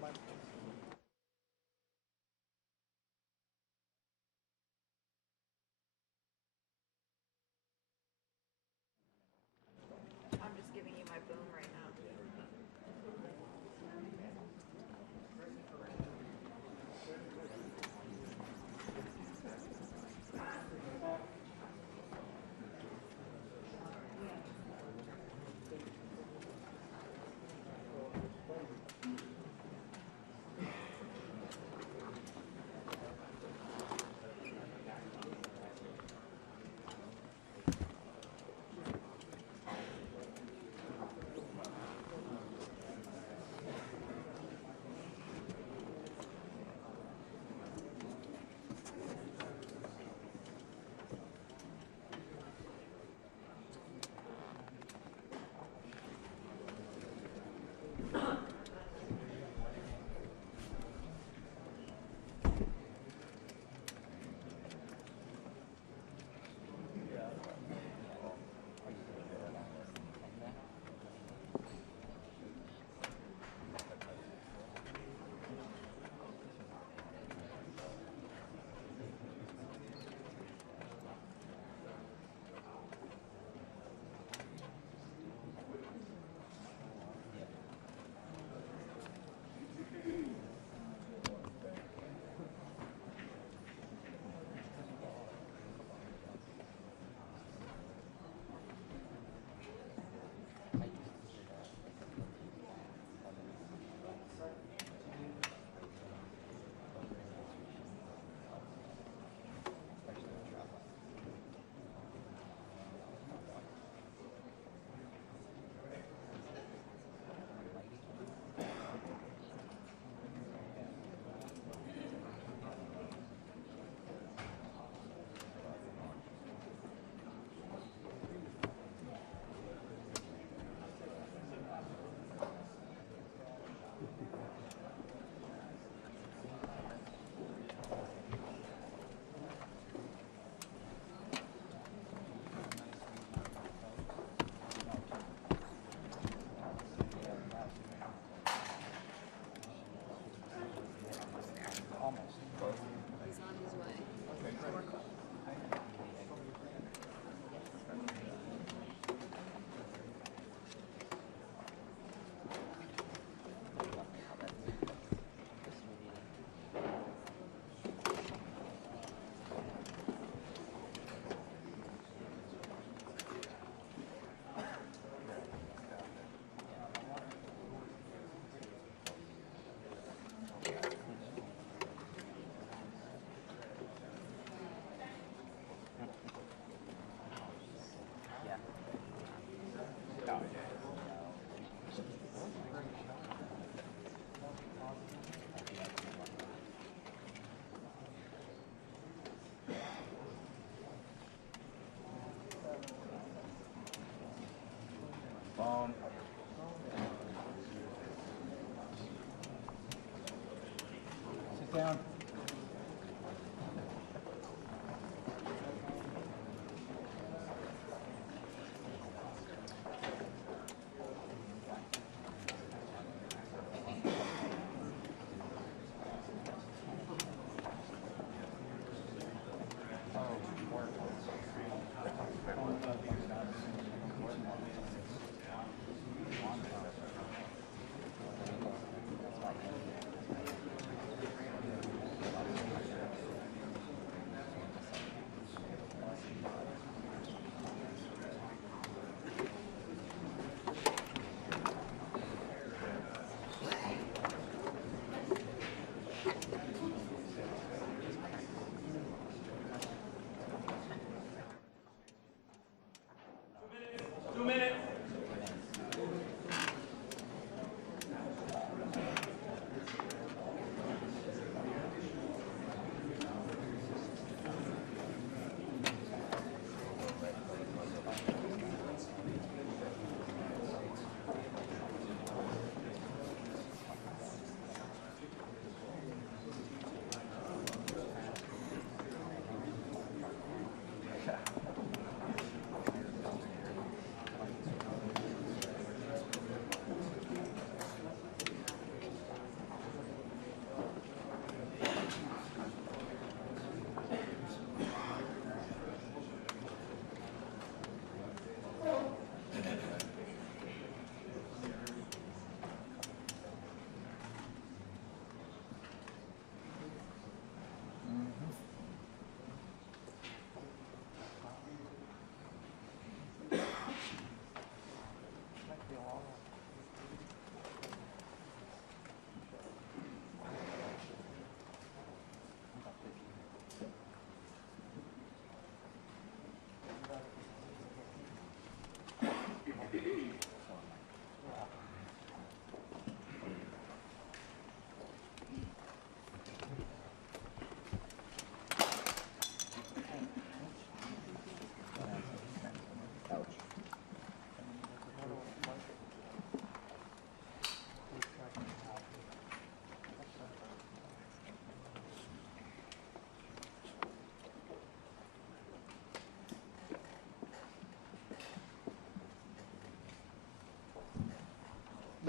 I'm just giving you my boom right now.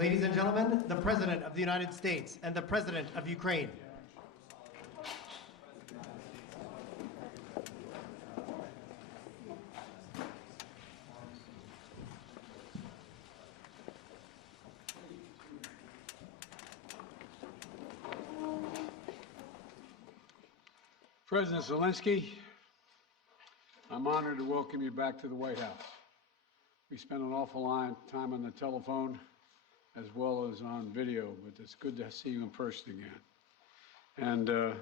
Ladies and gentlemen, the President of the United States and the President of Ukraine. President Zelenskyy, I'm honored to welcome you back to the White House. We spent an awful lot of time on the telephone as well as on video, but it's good to see you in person again. And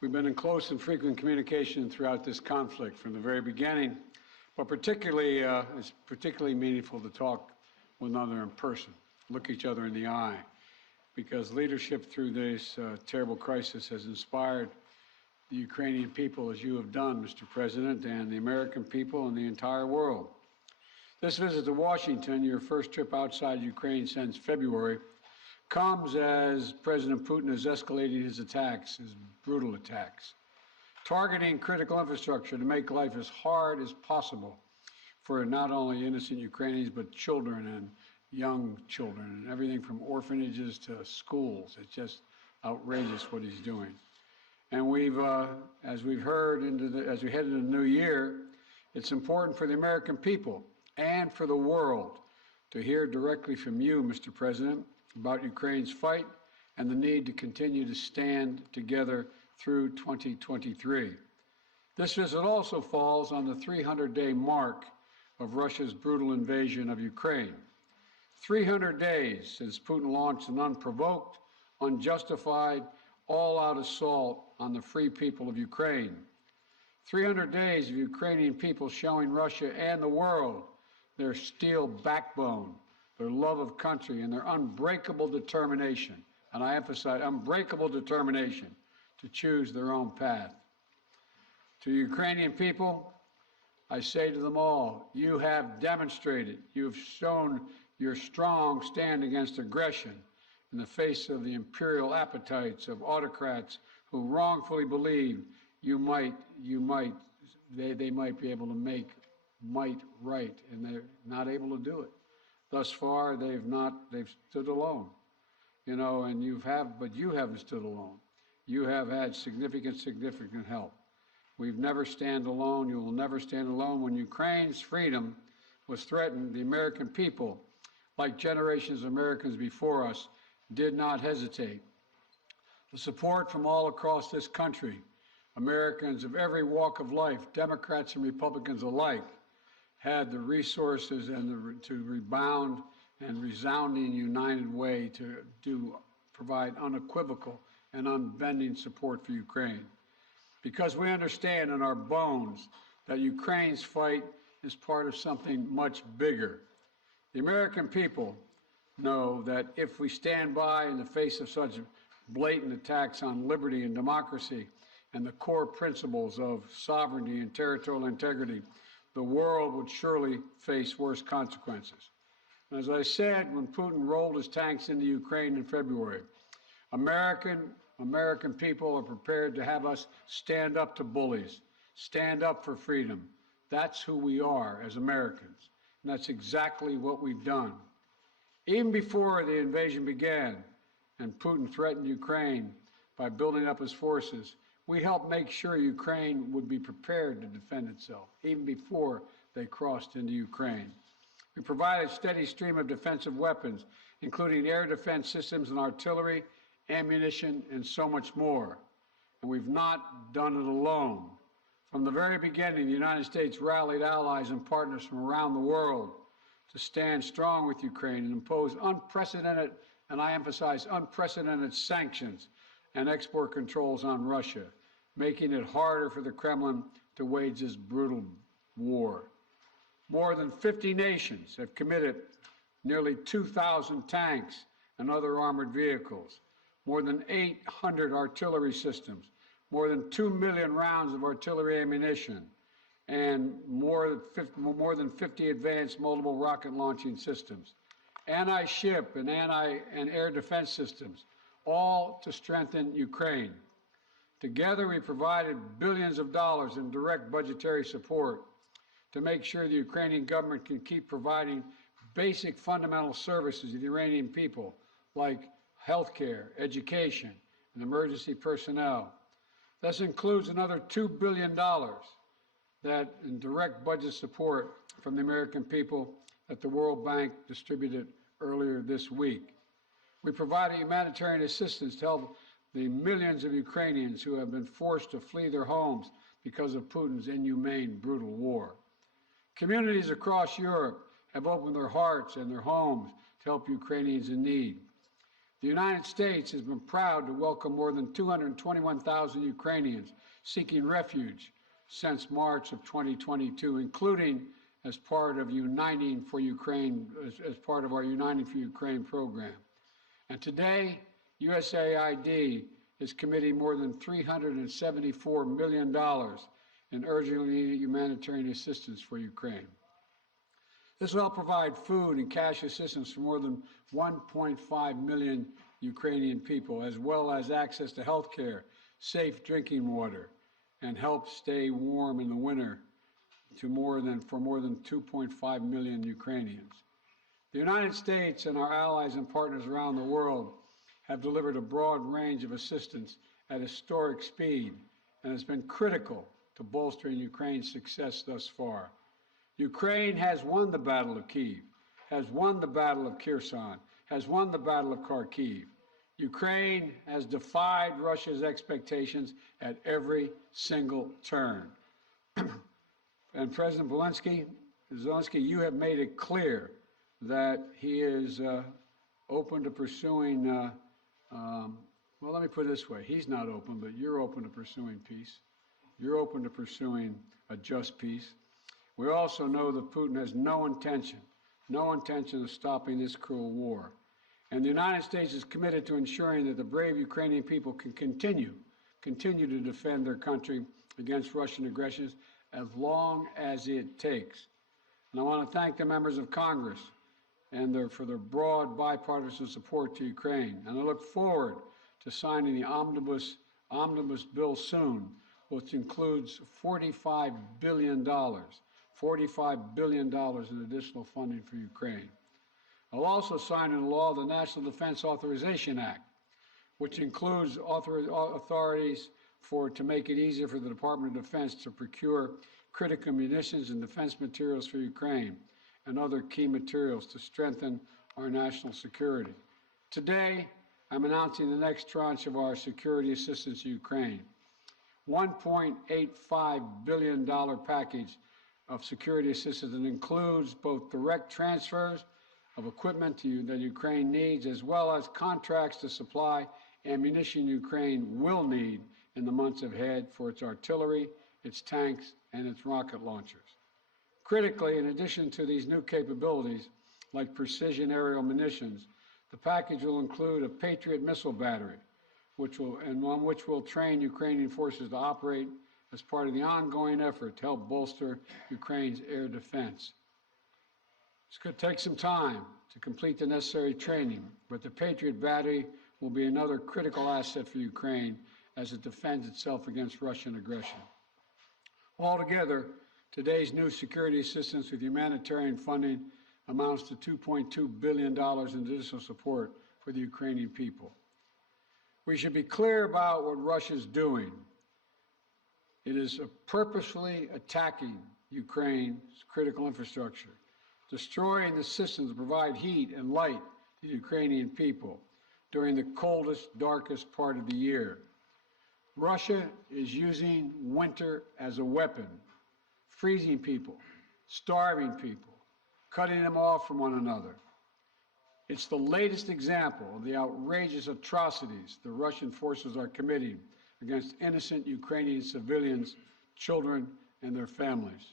we've been in close and frequent communication throughout this conflict from the very beginning, but it's particularly meaningful to talk with one another in person, look each other in the eye, because leadership through this terrible crisis has inspired the Ukrainian people, as you have done, Mr. President, and the American people and the entire world. This visit to Washington, your first trip outside Ukraine since February, comes as President Putin has escalated his attacks, his brutal attacks, targeting critical infrastructure to make life as hard as possible for not only innocent Ukrainians, but children and young children, and everything from orphanages to schools. It's just outrageous what he's doing. And as we've heard, as we head into the new year, it's important for the American people and for the world to hear directly from you, Mr. President, about Ukraine's fight and the need to continue to stand together through 2023. This visit also falls on the 300-day mark of Russia's brutal invasion of Ukraine. 300 days since Putin launched an unprovoked, unjustified, all-out assault on the free people of Ukraine. 300 days of Ukrainian people showing Russia and the world their steel backbone, their love of country, and their unbreakable determination, and I emphasize unbreakable determination, to choose their own path. To Ukrainian people, I say to them all, you have demonstrated, you have shown your strong stand against aggression in the face of the imperial appetites of autocrats who wrongfully believe they might be able to make might right, and they're not able to do it. Thus far, they've stood alone, and you haven't stood alone. You have had significant help. We've never stand alone. You will never stand alone. When Ukraine's freedom was threatened, the American people, like generations of Americans before us, did not hesitate. The support from all across this country, Americans of every walk of life, Democrats and Republicans alike, had the resources and to rebound and resounding united way to provide unequivocal and unbending support for Ukraine. Because we understand in our bones that Ukraine's fight is part of something much bigger. The American people know that if we stand by in the face of such blatant attacks on liberty and democracy and the core principles of sovereignty and territorial integrity, the world would surely face worse consequences. And as I said, when Putin rolled his tanks into Ukraine in February, American people are prepared to have us stand up to bullies, stand up for freedom. That's who we are as Americans, and that's exactly what we've done. Even before the invasion began and Putin threatened Ukraine by building up his forces, we helped make sure Ukraine would be prepared to defend itself, even before they crossed into Ukraine. We provided a steady stream of defensive weapons, including air defense systems and artillery, ammunition, and so much more. And we've not done it alone. From the very beginning, the United States rallied allies and partners from around the world to stand strong with Ukraine and impose unprecedented, and I emphasize unprecedented, sanctions and export controls on Russia, making it harder for the Kremlin to wage this brutal war. More than 50 nations have committed nearly 2,000 tanks and other armored vehicles, more than 800 artillery systems, more than 2 million rounds of artillery ammunition, and more than 50 advanced multiple rocket launching systems, anti-ship and air defense systems, all to strengthen Ukraine. Together, we provided billions of dollars in direct budgetary support to make sure the Ukrainian government can keep providing basic fundamental services of the Iranian people, like health care, education, and emergency personnel. This includes another $2 billion that in direct budget support from the American people that the World Bank distributed earlier this week. We provided humanitarian assistance to help the millions of Ukrainians who have been forced to flee their homes because of Putin's inhumane, brutal war. Communities across Europe have opened their hearts and their homes to help Ukrainians in need. The United States has been proud to welcome more than 221,000 Ukrainians seeking refuge since March of 2022, including as part of Uniting for Ukraine, as part of our Uniting for Ukraine program. And today, USAID is committing more than $374 million in urgently needed humanitarian assistance for Ukraine. This will help provide food and cash assistance for more than 1.5 million Ukrainian people, as well as access to health care, safe drinking water, and help stay warm in the winter for more than 2.5 million Ukrainians. The United States and our allies and partners around the world have delivered a broad range of assistance at historic speed and has been critical to bolstering Ukraine's success thus far. Ukraine has won the Battle of Kyiv, has won the Battle of Kherson, has won the Battle of Kharkiv. Ukraine has defied Russia's expectations at every single turn. And President Zelenskyy, you have made it clear that he is open to pursuing, well, let me put it this way. He's not open, but you're open to pursuing peace. You're open to pursuing a just peace. We also know that Putin has no intention of stopping this cruel war. And the United States is committed to ensuring that the brave Ukrainian people can continue to defend their country against Russian aggressions as long as it takes. And I want to thank the members of Congress for their broad bipartisan support to Ukraine. And I look forward to signing the omnibus bill soon, which includes $45 billion in additional funding for Ukraine. I'll also sign into law the National Defense Authorization Act, which includes authorities to make it easier for the Department of Defense to procure critical munitions and defense materials for Ukraine and other key materials to strengthen our national security. Today, I'm announcing the next tranche of our security assistance to Ukraine. $1.85 billion package of security assistance that includes both direct transfers of equipment that Ukraine needs, as well as contracts to supply ammunition Ukraine will need in the months ahead for its artillery, its tanks, and its rocket launchers. Critically, in addition to these new capabilities, like precision aerial munitions, the package will include a Patriot missile battery, which will train Ukrainian forces to operate as part of the ongoing effort to help bolster Ukraine's air defense. It's going to take some time to complete the necessary training, but the Patriot battery will be another critical asset for Ukraine as it defends itself against Russian aggression. Altogether, today's new security assistance with humanitarian funding amounts to $2.2 billion in additional support for the Ukrainian people. We should be clear about what Russia is doing. It is purposefully attacking Ukraine's critical infrastructure, destroying the systems that provide heat and light to the Ukrainian people during the coldest, darkest part of the year. Russia is using winter as a weapon, freezing people, starving people, cutting them off from one another. It's the latest example of the outrageous atrocities the Russian forces are committing against innocent Ukrainian civilians, children, and their families.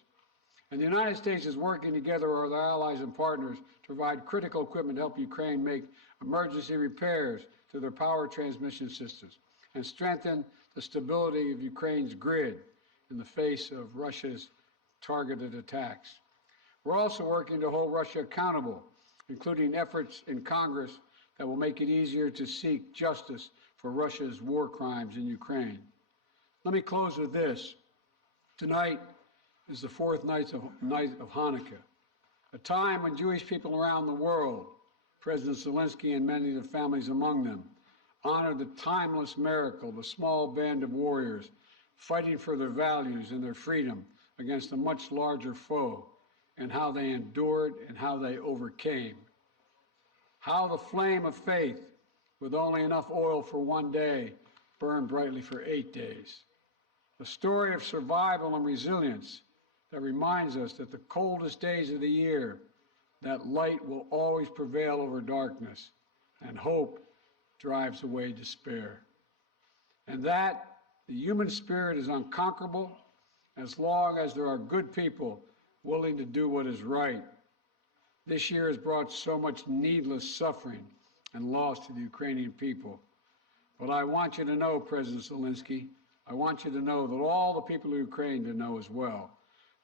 And the United States is working together with our allies and partners to provide critical equipment to help Ukraine make emergency repairs to their power transmission systems and strengthen the stability of Ukraine's grid in the face of Russia's targeted attacks. We're also working to hold Russia accountable, including efforts in Congress that will make it easier to seek justice for Russia's war crimes in Ukraine. Let me close with this. Tonight is the fourth night of Hanukkah. a time when Jewish people around the world, President Zelenskyy and many of the families among them, honored the timeless miracle of a small band of warriors fighting for their values and their freedom against a much larger foe, and how they endured and how they overcame. How the flame of faith, with only enough oil for one day, burned brightly for 8 days. A story of survival and resilience that reminds us that the coldest days of the year, that light will always prevail over darkness, and hope drives away despair. And that the human spirit is unconquerable as long as there are good people willing to do what is right. This year has brought so much needless suffering and loss to the Ukrainian people. But I want you to know, President Zelenskyy, I want you to know that all the people of Ukraine to know as well.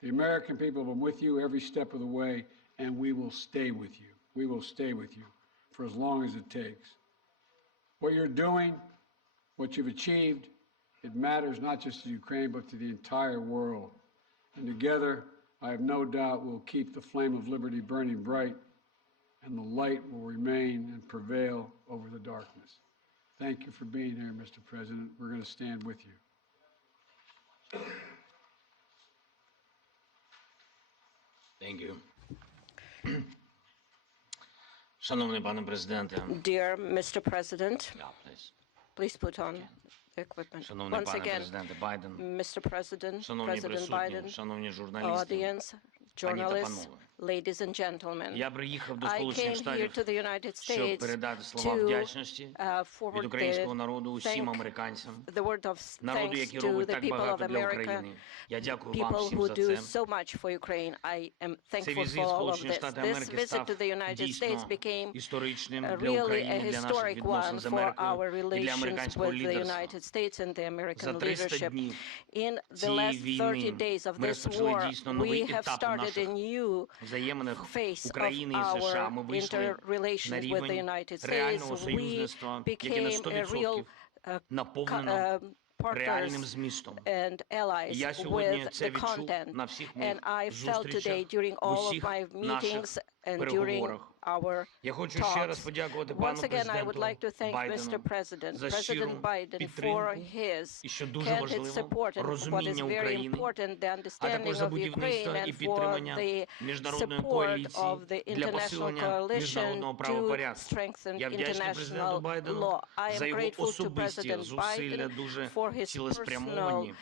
The American people have been with you every step of the way, and we will stay with you. We will stay with you for as long as it takes. What you're doing, what you've achieved, it matters not just to Ukraine, but to the entire world. And together, I have no doubt we'll keep the flame of liberty burning bright, and the light will remain and prevail over the darkness. Thank you for being here, Mr. President. We're going to stand with you. Thank you. Шановний пане президенте. Dear Mr. President, Yeah, please. please put on the equipment. Шановний Once пане again, президенте Байден. Mr. President, Шановні President присутні, Biden, шановні журналісти. audience, Пані та journalists, панове. ladies and gentlemen. Я приїхав до I Сполучених came here Штатів, to the United щоб States передати слова to вдячності forward від українського народу усім американцям, the word of народу, thanks який to робить the так people of багато для America, України. Я дякую вам people всім who за do це. so much for Ukraine. I am thankful візит for в all of Сполучені this. Штати This Америки visit став to the United States дійсно became історичним для really a України, для наших historic відносин one з for Америкою our і для relations американського with the лідерства. United States and the American За 300 leadership. днів In the цієї last 30 війни days of ми this розпочали war, дійсно новий we have етап у started a наших new взаєминах phase of України і США. Ми our вийшли на interrelations with the рівень United States. реального We союзництва, яке на became a real 100% наповнено реальним partners змістом. and allies І я сьогодні with це the відчув content. на всіх моїх And I felt today зустрічах, during в all of усіх my наших meetings and during переговорах. our Я хочу ще раз talks. подякувати пану Once again, I would президенту like to thank Mr. Байдену President, за щиру President Biden, for підтримку his і, що дуже candid важливо, support and what is розуміння very України, important, the а understanding також за of будівництво Ukraine і and for підтримання the міжнародної support коаліції of the для international посилення coalition міжнародного to правопорядку. strengthen Я вдячний президенту international Байдену law. I за am його grateful to особисті President зусилля, Biden дуже for his цілеспрямовані, personal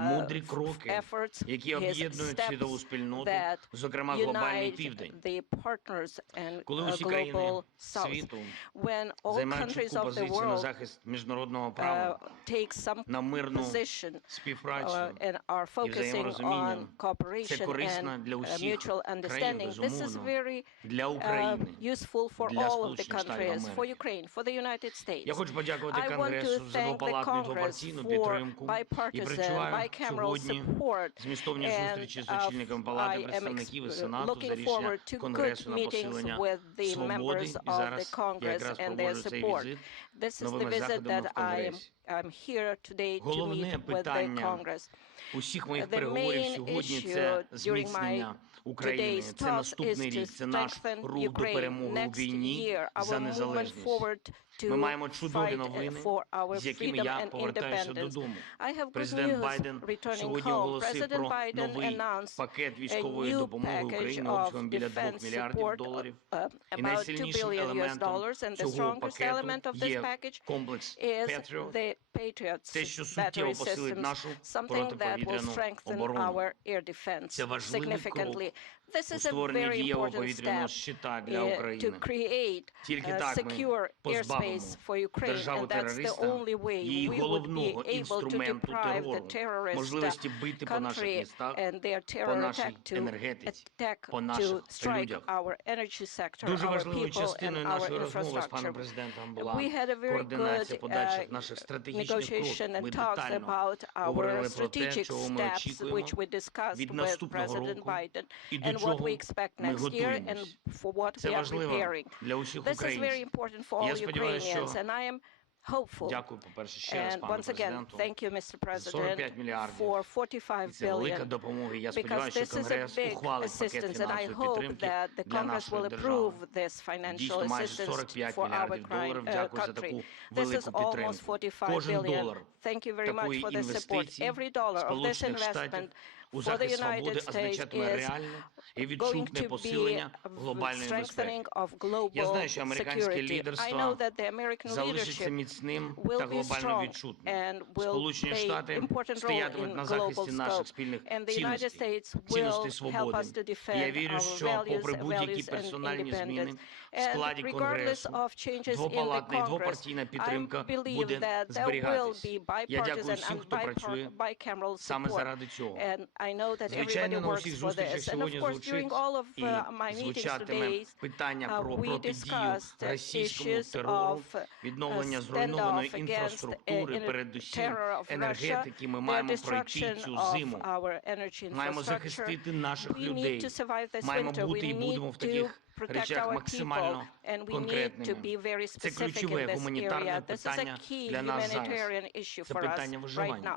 мудрі кроки, efforts, які his об'єднують світову steps спільноту, that зокрема глобальний unite південь. the partners and Коли усі країни global south. світу When all займають countries чітку of the позицію на world захист міжнародного права, take some на мирну position співпрацю and are і focusing взаєморозуміння, on це cooperation корисно для and усіх mutual країн, understanding. This is безумовно, very для України, useful for для all of the Сполучених Штатів countries, for Америки. Ukraine, for the United States. Я хочу подякувати I want to Конгресу за thank the двопалатну і Congress двопартійну for підтримку і bipartisan, причуваю bicameral сьогодні support. змістовні And зустрічі з очільником Палати I am представників і Сенату за looking рішення forward to good Конгресу на meetings посилення with the свободи. members І of the зараз я Congress якраз and their проводжу цей support. візит This is the новими visit заходами that в Конгресі. I'm here today to Головне meet with the питання Congress. усіх моїх The переговорів main сьогодні issue це during зміцнення України. today's Це talks is наступний to рік, це наш strengthen рух до Ukraine. перемоги у Next війні year, за our movement незалежність. forward to Ми маємо чудові fight новини, for our з якими freedom я and повертаюся independence. додому. I have good Президент news Байден returning сьогодні home. оголосив President про Biden новий announced пакет a військової new допомоги package Україні of обсягом біля $2 defense мільярдів support, доларів. І about $2 найсильнішим billion елементом and the цього strongest пакету element of this є package комплекс is Patriot, the Patriots те, що battery суттєво посилить systems, нашу something that will протиповітряну strengthen оборону. our air defense Це важливий significantly. крок This у is a створенні very дієвого important повітряного step щита для to України. create Тільки a так ми secure позбавимо airspace for Ukraine, державу and that's the терориста only way її we would be головного able to інструменту deprive the терору, terrorist можливості бити по наших country містах, and their по terror нашій attack to енергетиці, по to наших strike людях. our energy sector, Дуже our важливою people and частиною our нашої розмови з паном infrastructure. президентом була We had a very координація good подальших наших стратегічних negotiation кроків. Ми and talks детально about our говорили про те, strategic чого ми steps, очікуємо which we discussed від with наступного President року Biden, і до and what чого we expect ми next year and готуємось. for what Це we are важливо preparing. для усіх This is very українців. important for Я all сподіваюся, Ukrainians, що and I am hopeful. Дякую, по-перше, ще раз And пану once again, президенту. thank you, Mr. 45 President, мільярдів. for 45 Це велика billion, допомога. Я because сподіваюся, що this is a Конгрес big ухвалить пакет assistance, and I фінансової hope підтримки that the для Congress нашої will держави. approve this financial Дійсно, майже assistance 45 for our мільярдів доларів. Дякую за country. таку This is велику almost підтримку. 45 Кожен billion. долар Thank you very much такої for the support. інвестиції Every dollar of this Сполучених Штатів investment у for the захист свободи United States означатиме is реальне і going відчутне to be посилення глобальної безпеки. strengthening of global Я знаю, що американське security. I know лідерство that the American залишиться leadership міцним та will be глобально strong відчутним. and will Сполучені play Штати important role стоятимуть in на global захисті наших scope. спільних And the United цінностей, States will цінностей help свободи. us to І я defend вірю, our що попри values будь-які and персональні зміни independence. в складі And regardless Конгресу, of changes in the двопалатна і Congress, двопартійна I підтримка believe буде that there will зберігатись. be Я дякую bipartisan всім, and хто працює bicameral саме support. заради цього. And I know that Звичайно, everybody на усіх works for зустрічах this. And of сьогодні course, during звучить all of і my meetings звучатиме today, питання про we протидію discussed російському issues терору, of відновлення standoff зруйнованої against інфраструктури, передусім terror of Russia, енергетики. Ми their маємо пройти destruction цю of зиму. our energy Маємо infrastructure. захистити наших We need людей. to survive this Маємо winter. бути і We будемо need в to таких protect речах our people, максимально and we need to конкретними. be very Це specific in ключове this гуманітарне area. This is a питання key для нас зараз. humanitarian issue Це for us питання right виживання. now.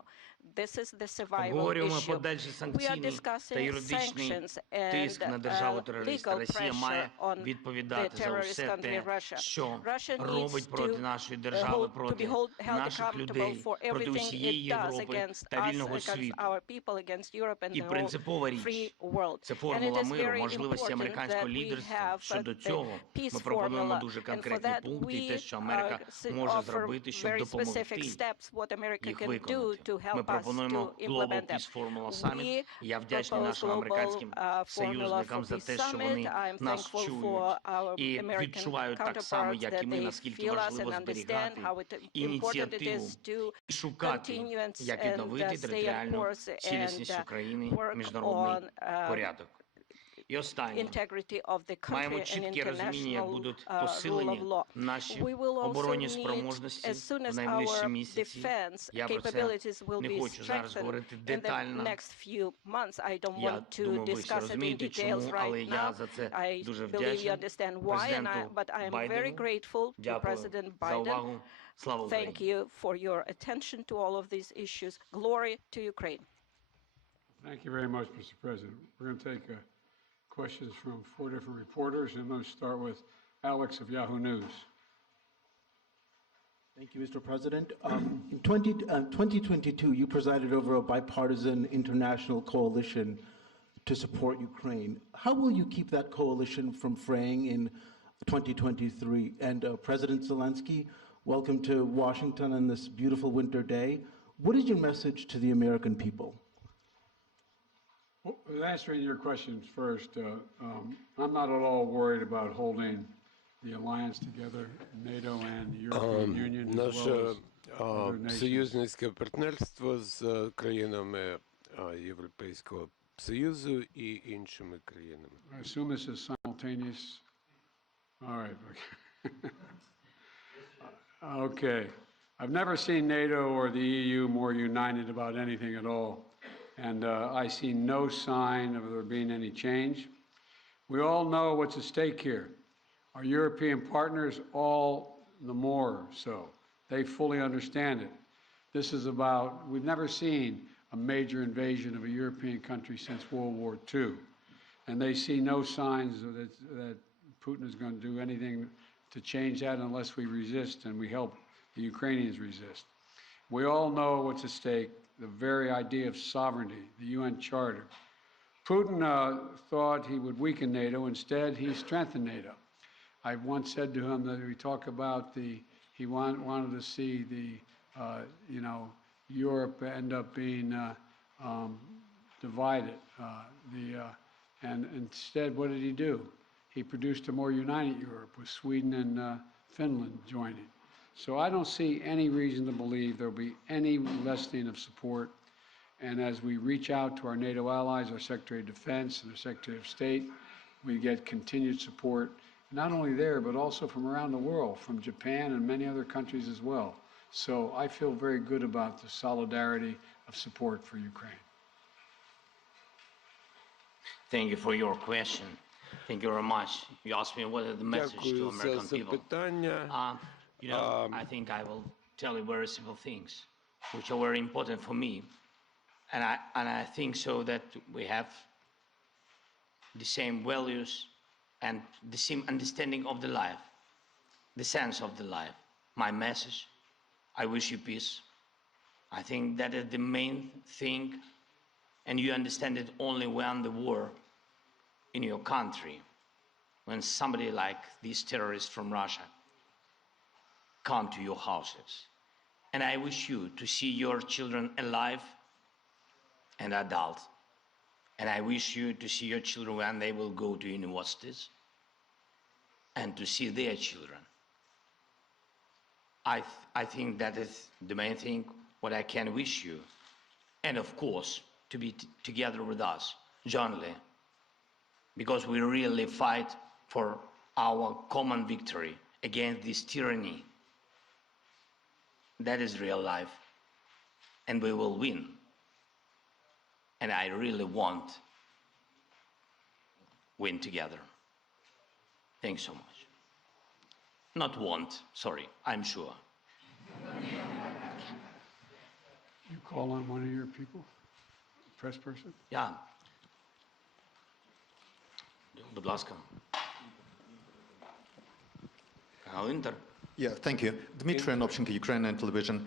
This is the survival Обговорюємо issue. подальший We are санкційний та discussing юридичний sanctions тиск на and державу-терориста. legal Росія має pressure on the відповідати за terrorist все country те, Russia. що Russia робить needs проти to нашої держави, to be проти held наших accountable людей, for проти everything усієї it does Європи against та us, вільного against світу. our people, against Europe and І the whole принципова free річ world. – це And it формула is миру, very можливості important американського that we лідерства. have Щодо the цього peace ми пропонуємо formula, дуже and for конкретні that пункти, і те, що we Америка може offer зробити, щоб very допомогти specific steps what America їх can do виконати. to help Ми us пропонуємо to Global implement them. Peace Formula Summit. We І я вдячний propose нашим global американським formula for союзникам за peace те, що summit. вони I'm нас thankful чують for our і American відчувають так само, counterparts як that і ми, they наскільки feel us важливо and understand зберігати how important it ініціативу is to і шукати, continue як and відновити stay on територіальну course цілісність and України, work міжнародний on порядок. І останнє. integrity of the Маємо country and чітке розуміння, як international будуть rule посилені of law. наші We will also оборонні need, спроможності as soon в as найближчі our місяці. defense Я про це capabilities will не be хочу зараз strengthened говорити in the детально. next few months. I don't Я want to думаю, ви всі discuss it in розумієте, details чому, але right я now. за це I дуже believe you вдячний understand why, but I am very Байдену. grateful to Дякую President за Biden. увагу. Слава Thank Україні! you for your attention to all of these issues. Glory to Ukraine. Thank you very much, Mr. President. We're going to take questions from 4 different reporters, and let's start with Alex of Yahoo News. Thank you, Mr. President. In 2022, you presided over a bipartisan international coalition to support Ukraine. How will you keep that coalition from fraying in 2023? And President Zelenskyy, welcome to Washington on this beautiful winter day. What is your message to the American people? Well, answering your questions first, I'm not at all worried about holding the alliance together, NATO and the European Union, as well Наше as other nations. союзницьке партнерство з країнами Європейського Союзу і іншими країнами. I assume this is simultaneous. All right. Okay. I've never seen NATO or the EU more united about anything at all. And I see no sign of there being any change. We all know what's at stake here. Our European partners, all the more so. They fully understand it. This is about, we've never seen a major invasion of a European country since World War II. And they see no signs that Putin is going to do anything to change that unless we resist and we help the Ukrainians resist. We all know what's at stake, the very idea of sovereignty, the UN Charter. Putin thought he would weaken NATO. Instead, he strengthened NATO. I once said to him that we talk about he wanted to see Europe end up being divided. And instead, what did he do? He produced a more united Europe with Sweden and Finland joining. So I don't see any reason to believe there'll be any lessening of support. And as we reach out to our NATO allies, our Secretary of Defense and our Secretary of State, we get continued support, not only there, but also from around the world, from Japan and many other countries as well. So I feel very good about the solidarity of support for Ukraine. Thank you for your question. Thank you very much. You asked me what is the message to Дякую за American people. запитання. You know, I think I will tell you very simple things, which are very important for me. And I think so that we have the same values and the same understanding of the life, the sense of the life. My message, I wish you peace. I think that is the main thing, and you understand it only when the war in your country, when somebody like these terrorists from Russia come to your houses. And I wish you to see your children alive and adult. And I wish you to see your children when they will go to universities and to see their children. I think that is the main thing what I can wish you. And of course, to be together with us, jointly, because we really fight for our common victory against this tyranny. That is real life, and we will win. And I really want win together. Thanks so much. Not want, sorry, I'm sure. You call on one of your people, press person? Yeah. Будь ласка. Канал Інтер. Yeah, thank you. Dmitry Anopchenko, Ukrainian television.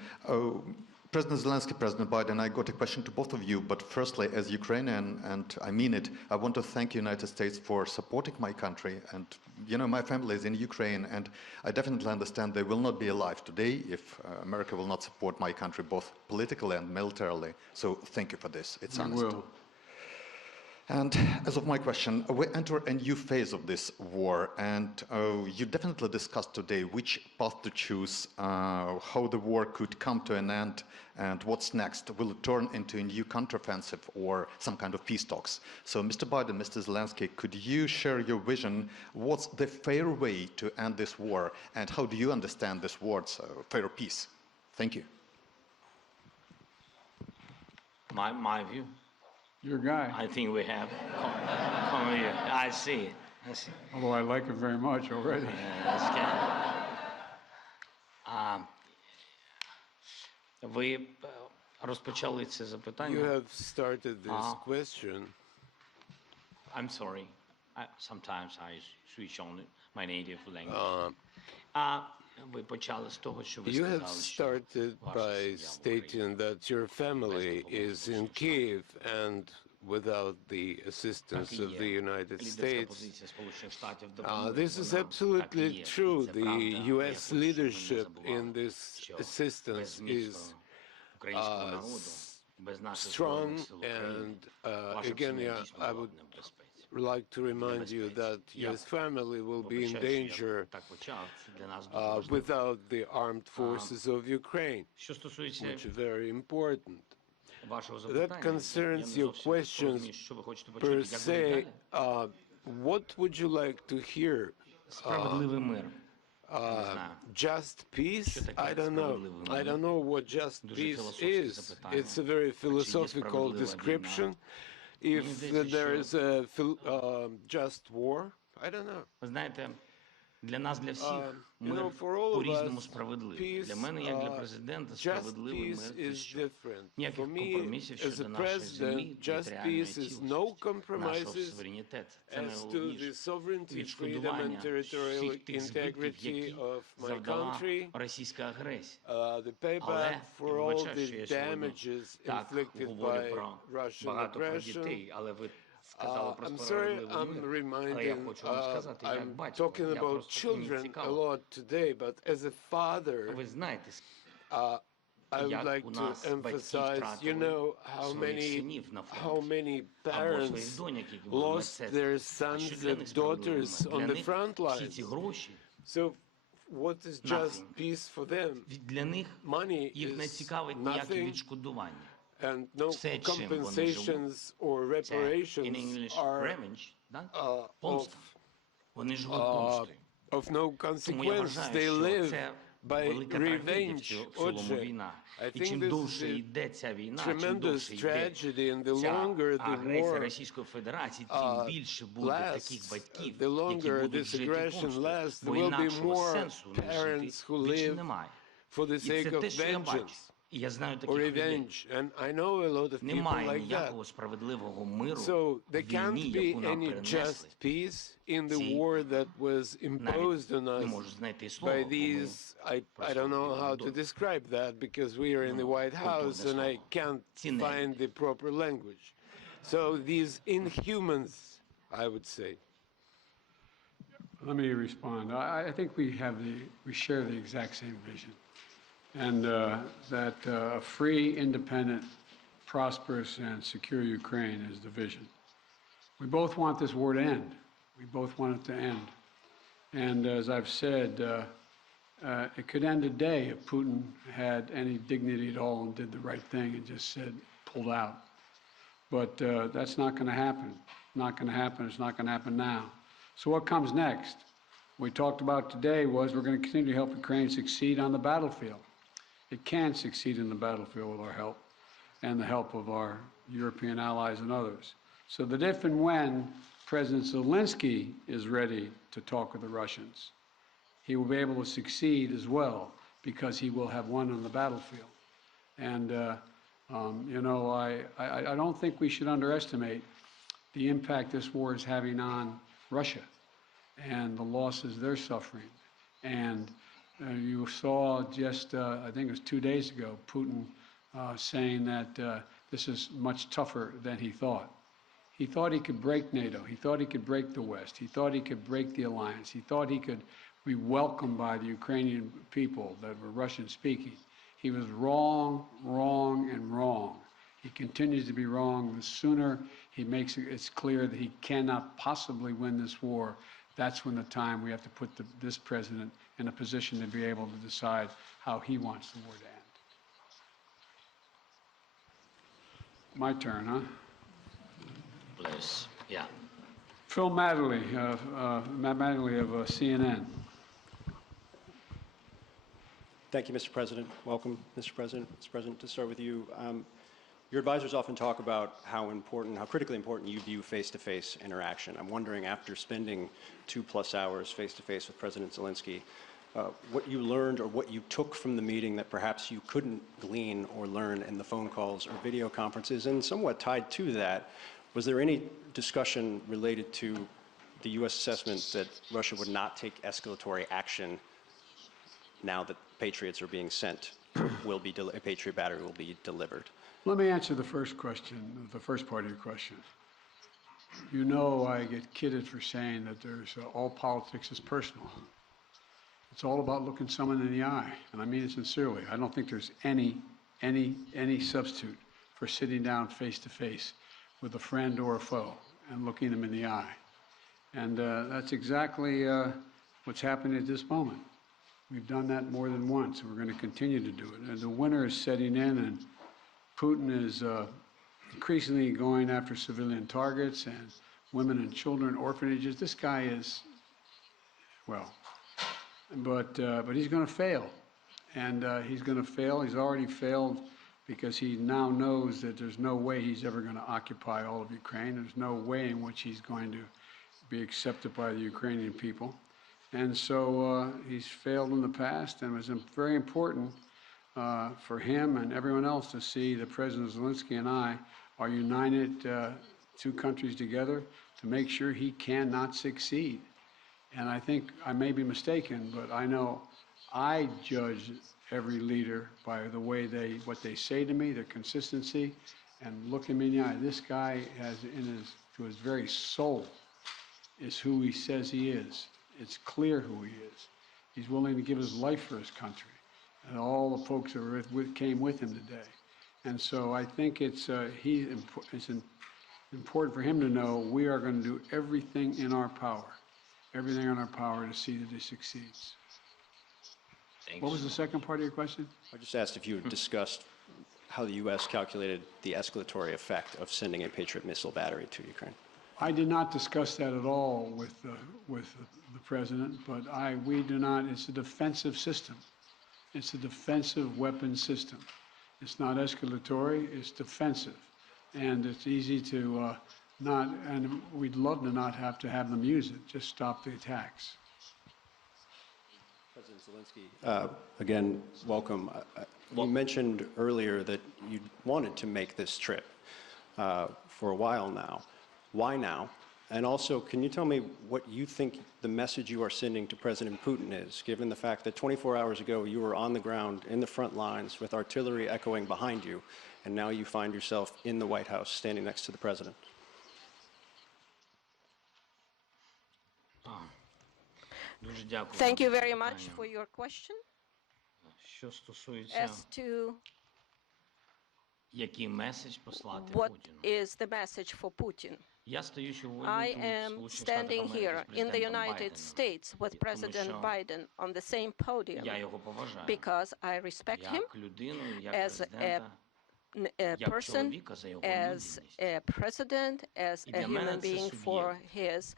President Zelensky, President Biden, I got a question to both of you, but firstly, as Ukrainian, and I mean it, I want to thank the United States for supporting my country. And, you know, my family is in Ukraine, and I definitely understand they will not be alive today if America will not support my country, both politically and militarily. So thank you for this. It's honest. We will. And as of my question, we enter a new phase of this war, and you definitely discussed today which path to choose, how the war could come to an end, and what's next. Will it turn into a new counteroffensive or some kind of peace talks? So, Mr. Biden, Mr. Zelensky, could you share your vision? What's the fair way to end this war, and how do you understand this word's fair peace? Thank you. My view. Your guy, I think we have. Come here. I see. I see. although I like him very much already. Ви розпочали це You запитання. have started this question. I'm sorry. Sometimes I switch on my native language. Ви почали з того, що ви You have сказали, що started ваша by сім'я в stating that your family is in Kiev and without the assistance of the United States. This is absolutely true. The U.S. leadership in this assistance is strong, and again, I would like to remind you that U.S. family will be in danger without the armed forces of Ukraine, which are very important. That concerns your questions per se. What would you like to hear? Справедливий мир. Just peace? I don't know. I don't know what just peace is. It's a very philosophical description. If there is a just war, I don't know. Ви знаєте, для нас, для всіх, мир по-різному справедливий. Для мене, як для президента, справедливий мир – це що? Ніяких компромісів щодо нашої землі, територіальної цілісності, нашого суверенітету. Це найголовніше. Відшкодування всіх тих збитків, які завдала російська агресія. Але, я вибачаю, що я сьогодні так говорю про багато про дітей, але ви I'm sorry, I'm reminding, I'm talking about children a lot today, but as a father, I would like to emphasize, you know, how many parents lost their sons and daughters on the front lines. So what is just peace for them? Money is nothing. And no compensations or reparations are of no consequence. They live by revenge. I think this is a tremendous tragedy, and the longer the war lasts, the longer this aggression lasts, there will be more parents who live for the sake of vengeance or revenge. And I know a lot of people like that. So there can't be any just peace in the war that was imposed on us by these, I don't know how to describe that because we are in the White House and I can't find the proper language. So these inhumans, I would say. Let me respond. I think we share the exact same vision. And that a free, independent, prosperous, and secure Ukraine is the vision. We both want this war to end. We both want it to end. And as I've said, it could end today if Putin had any dignity at all and did the right thing and just said, pulled out. But that's not going to happen. Not going to happen. It's not going to happen now. So what comes next? What we talked about today was we're going to continue to help Ukraine succeed on the battlefield. It can succeed in the battlefield with our help and the help of our European allies and others. So that if and when President Zelenskyy is ready to talk with the Russians, he will be able to succeed as well because he will have won on the battlefield. And, you know, I don't think we should underestimate the impact this war is having on Russia and the losses they're suffering. And you saw just, I think it was 2 days ago, Putin saying that this is much tougher than he thought. He thought he could break NATO. He thought he could break the West. He thought he could break the alliance. He thought he could be welcomed by the Ukrainian people that were Russian-speaking. He was wrong, wrong, and wrong. He continues to be wrong. The sooner he makes it clear that he cannot possibly win this war, that's when the time we have to put this president in a position to be able to decide how he wants the war to end. My turn, huh? Please, yeah. Phil Matterly, of CNN. Thank you, Mr. President. Welcome, Mr. President. Mr. President, to start with you, your advisors often talk about how critically important you view face-to-face interaction. I'm wondering, after spending 2+ hours face-to-face with President Zelenskyy, what you learned or what you took from the meeting that perhaps you couldn't glean or learn in the phone calls or video conferences, and somewhat tied to that, was there any discussion related to the U.S. assessment that Russia would not take escalatory action now that Patriots are being sent, a Patriot battery will be delivered? Let me answer the first question, the first part of your question. You know I get kidded for saying that there's all politics is personal. It's all about looking someone in the eye, and I mean it sincerely. I don't think there's any substitute for sitting down face-to-face with a friend or a foe and looking them in the eye. And that's exactly what's happening at this moment. We've done that more than once, and we're going to continue to do it. And the winter is setting in, and Putin is increasingly going after civilian targets and women and children, orphanages. This guy is, well, but he's going to fail. And he's going to fail. He's already failed because he now knows that there's no way he's ever going to occupy all of Ukraine. There's no way in which he's going to be accepted by the Ukrainian people. And so he's failed in the past, and it was very important for him and everyone else to see that President Zelenskyy and I are united, two countries together, to make sure he cannot succeed. And I think I may be mistaken, but I know I judge every leader by the way what they say to me, their consistency, and look at me in the eye. This guy has to his very soul is who he says he is. It's clear who he is. He's willing to give his life for his country, and all the folks that came with him today. And so I think it's important for him to know we are going to do everything in our power to see that he succeeds. Thanks. What was the second part of your question? I just asked if you had discussed how the U.S. calculated the escalatory effect of sending a Patriot missile battery to Ukraine. I did not discuss that at all with the president, but we do not. It's a defensive system. It's a defensive weapon system. It's not escalatory, it's defensive. And it's easy to and we'd love to not have to have them use it, just stop the attacks. President Zelenskyy, again, welcome. You mentioned earlier that you wanted to make this trip for a while now. Why now? And also, can you tell me what you think the message you are sending to President Putin is, given the fact that 24 hours ago you were on the ground in the front lines with artillery echoing behind you, and now you find yourself in the White House standing next to the President? Thank you very much for your question. As to what is the message for Putin? I am standing here in the United States with President Biden on the same podium because I respect him as a person, as a president, as a human being for his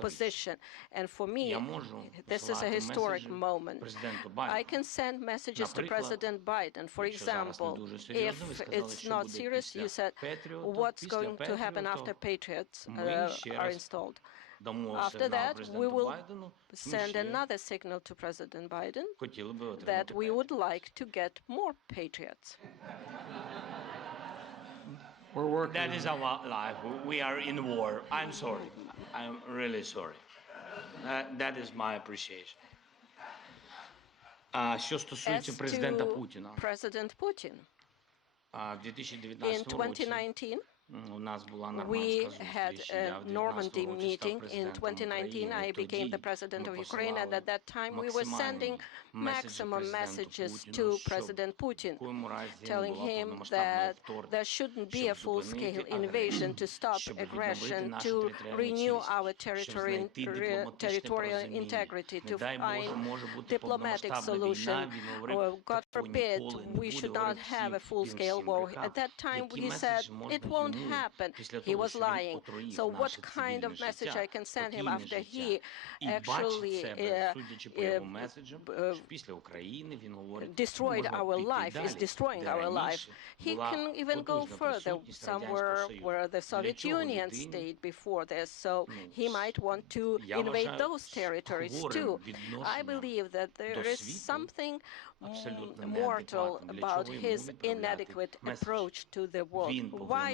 position. And for me, this is a historic moment. I can send messages to President Biden. For example, if it's not serious, you said, what's going to happen after Patriots are installed? After that, we will send another signal to President Biden that we would like to get more Patriots. We're working. That is our life. We are in war. I'm sorry. I'm really sorry. That is my appreciation. Що стосується президента Путіна. President Putin. In 2019, we had a Normandy meeting. In 2019, I became the president of Ukraine, and at that time, we were sending maximum messages to President Putin, telling him that there shouldn't be a full-scale invasion, to stop aggression, to renew our territorial integrity, to find diplomatic solution. God forbid, we should not have a full-scale war. At that time, he said, it won't happen. He was lying. So what kind of message I can send him after he actually destroyed our life, is destroying our life? He can even go further, somewhere where the Soviet Union stayed before this. So he might want to invade those territories too. I believe that there is something mortal about his inadequate approach to the world. Why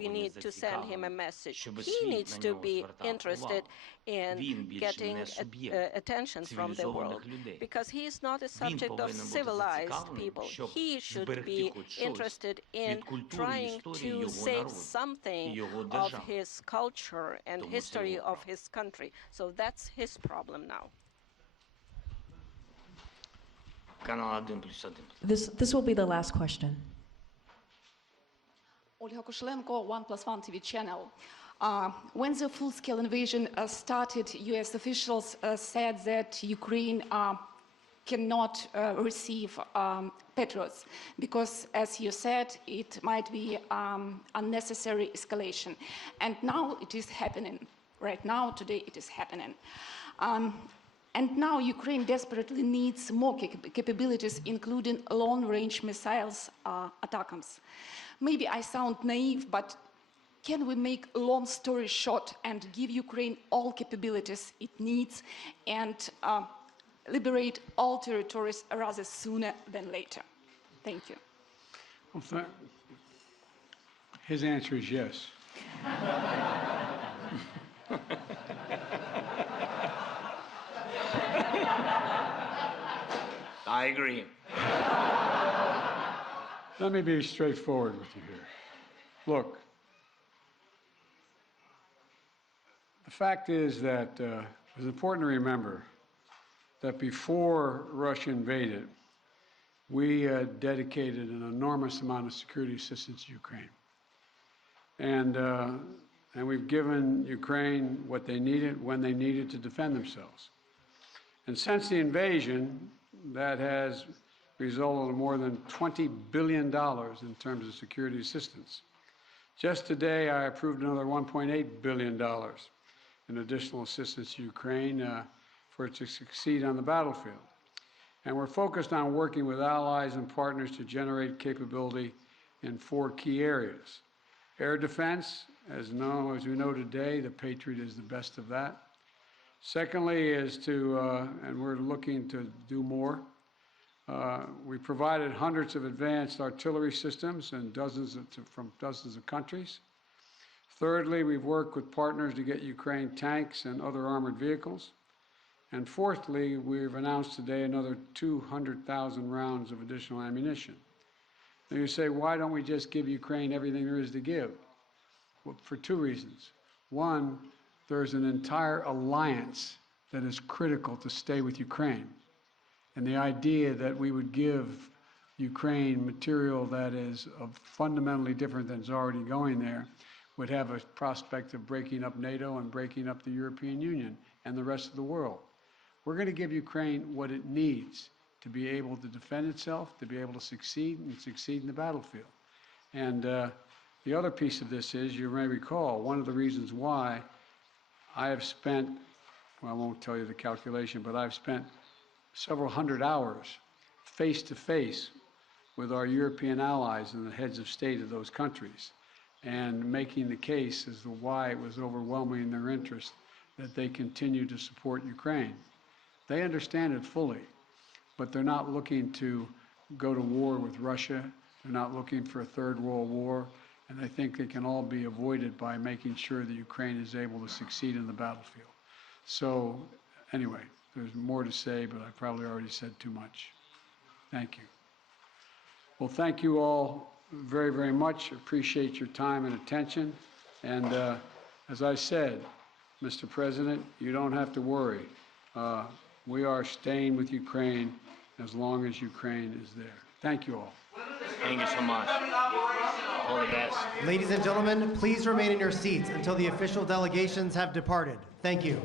we need to send him a message? He needs to be interested in getting attention from the world, because he is not a subject of civilized people. He should be interested in trying to save something of his culture and history of his country. So that's his problem now. This will be the last question. Olga Koshelenko, 1+1 TV channel. When the full-scale invasion started, U.S. officials said that Ukraine cannot receive Patriots because, as you said, it might be unnecessary escalation. And now it is happening. Right now, today, it is happening. And now Ukraine desperately needs more capabilities, including long-range missiles, ATACMS. Maybe I sound naive, but can we make a long story short and give Ukraine all capabilities it needs and liberate all territories rather sooner than later? Thank you. Well, his answer is yes. I agree. Let me be straightforward with you here. Look, the fact is that it's important to remember that before Russia invaded, we dedicated an enormous amount of security assistance to Ukraine. And we've given Ukraine what they needed when they needed to defend themselves. And since the invasion, that has resulted in more than $20 billion in terms of security assistance. Just today, I approved another $1.8 billion in additional assistance to Ukraine for it to succeed on the battlefield. And we're focused on working with allies and partners to generate capability in 4 key areas. Air defense, as we know today, the Patriot is the best of that. Secondly is and we're looking to do more, we provided hundreds of advanced artillery systems and from dozens of countries. Thirdly, we've worked with partners to get Ukraine tanks and other armored vehicles. And fourthly, we've announced today another 200,000 rounds of additional ammunition. Now you say, why don't we just give Ukraine everything there is to give? Well, for 2 reasons. One, there's an entire alliance that is critical to stay with Ukraine. And the idea that we would give Ukraine material that is fundamentally different than is already going there would have a prospect of breaking up NATO and breaking up the European Union and the rest of the world. We're going to give Ukraine what it needs to be able to defend itself, to be able to succeed and succeed in the battlefield. And the other piece of this is, you may recall, one of the reasons why I have spent, well, I won't tell you the calculation, but I've spent several hundred hours face-to-face with our European allies and the heads of state of those countries, and making the case as to why it was overwhelming in their interest that they continue to support Ukraine. They understand it fully, but they're not looking to go to war with Russia. They're not looking for a third world war, and I think they can all be avoided by making sure that Ukraine is able to succeed in the battlefield. So anyway, there's more to say, but I probably already said too much. Thank you. Well, thank you all very, very much. Appreciate your time and attention. And as I said, Mr. President, you don't have to worry. We are staying with Ukraine as long as Ukraine is there. Thank you all. Thank you so much. All the best. Ladies and gentlemen, please remain in your seats until the official delegations have departed. Thank you.